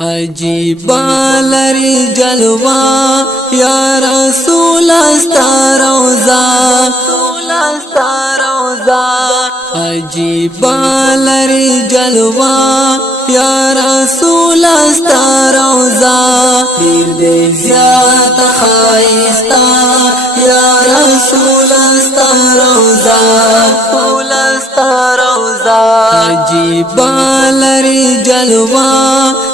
عجیب لری جلوہ یا رسول استا روزہ عجیب لری جلوہ یا رسول استا روزہ دیر دے زیادہ خائستہ یا رسول استا روزہ عجیب لری جلوہ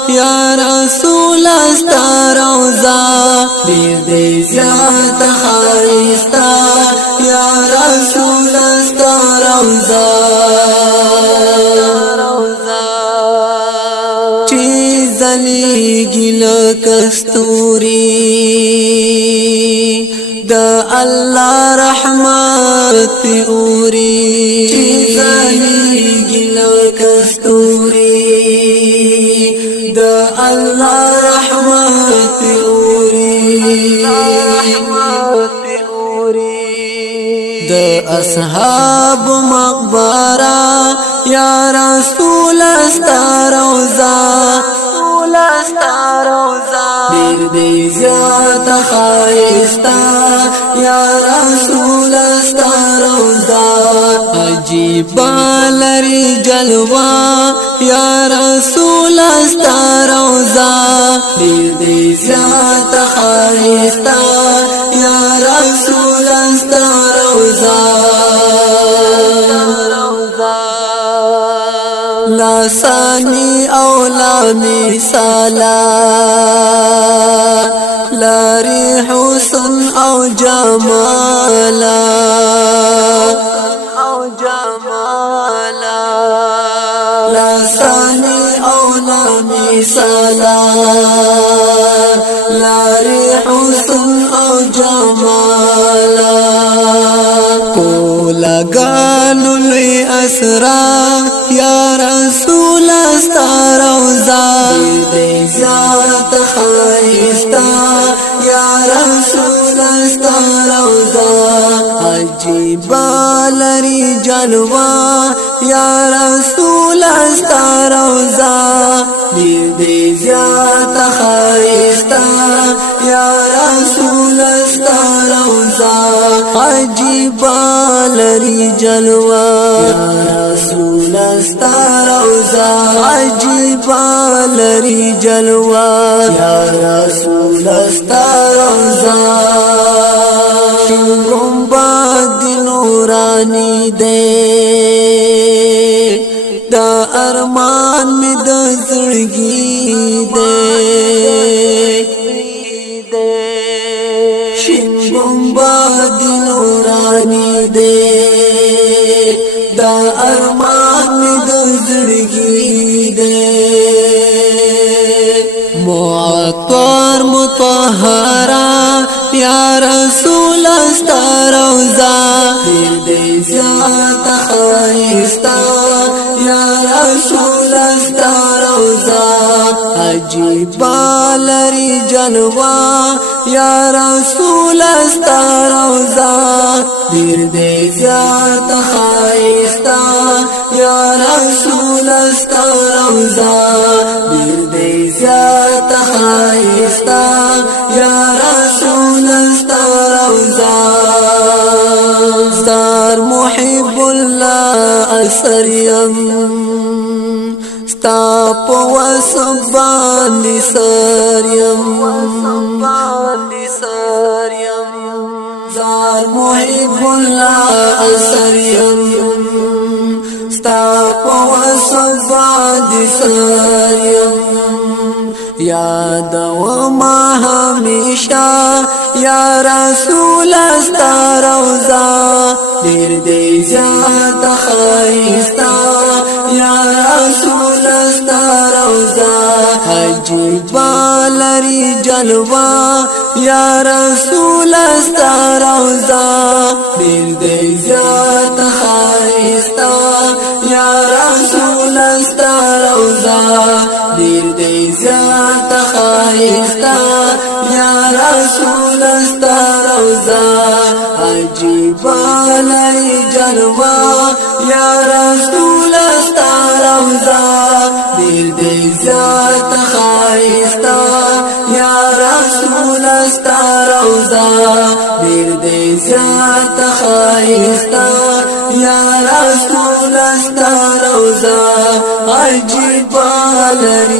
یا رسول استا روزہ دیر دے زیادہ خائستہ یا رسول استا روزہ چیزلی لکستوری دا اللہ رحمت پی اوری چیزلی لکستوری دا اللہ رحمت پی اوری دا اصحاب مقبرہ یا رسول استا روزہ دیر دے زیادہ خائستہ یا رسول استا روزہ عجیب لری جلوہ یا رسول استا روزہ دیر دے زیادہ خائستہ یا رسول استا روزہ لا ثانی او لا مثالا لاری حسن او جمالا لا ثانی او لا مثالا لاری حسن او جمالا کولا گالو لی اسرا یا رسول استا روزہ دے زیادہ خائستہ یا رسول استا روزہ عجیب لری جلوہ یا رسول استا روزہ دے زیادہ خائستہ یا رسول استا روزہ عجیب لری جلوہ یا رسول استا روزہ عجیب لری جلوہ یا رسول استا روزہ گنبد نورانی دے دا ارمان میں دا زړګي دے شین گنبد نورانی دے دا ارمان میں دا زړګي دے معطر مطهرہ یا رسول استا روزہ دے زیادہ خائستہ یا رسول استا روزہ عجیب لری جلوہ یا رسول استا روزہ دیر دے زیادہ خائستہ یا رسول استا روزہ دیر دے زیادہ خائستہ یا رسول استا روزہ ستار محب اللہ اثر یم ستا پا وسبان دی سر یم ستار محب اللہ اثر یم ستا پا وسبان دی سر یم یاد وما ہمیشہ یا رسول استا روزہ دیر دے زیادہ خائستہ یا رسول استا روزہ عجیب لری جلوہ یا رسول استا روزہ دیر دے زیادہ خائستہ یا رسول استا روزہ دیر دے زیادہ خائستہ یا رسول استا روزہ عجیب لری جلوہ یا رسول استا روزہ دیر دے زیادہ خائستہ لستا روزا دیر دی زیاد خایستا یا رسول لستا روزا عجیب لري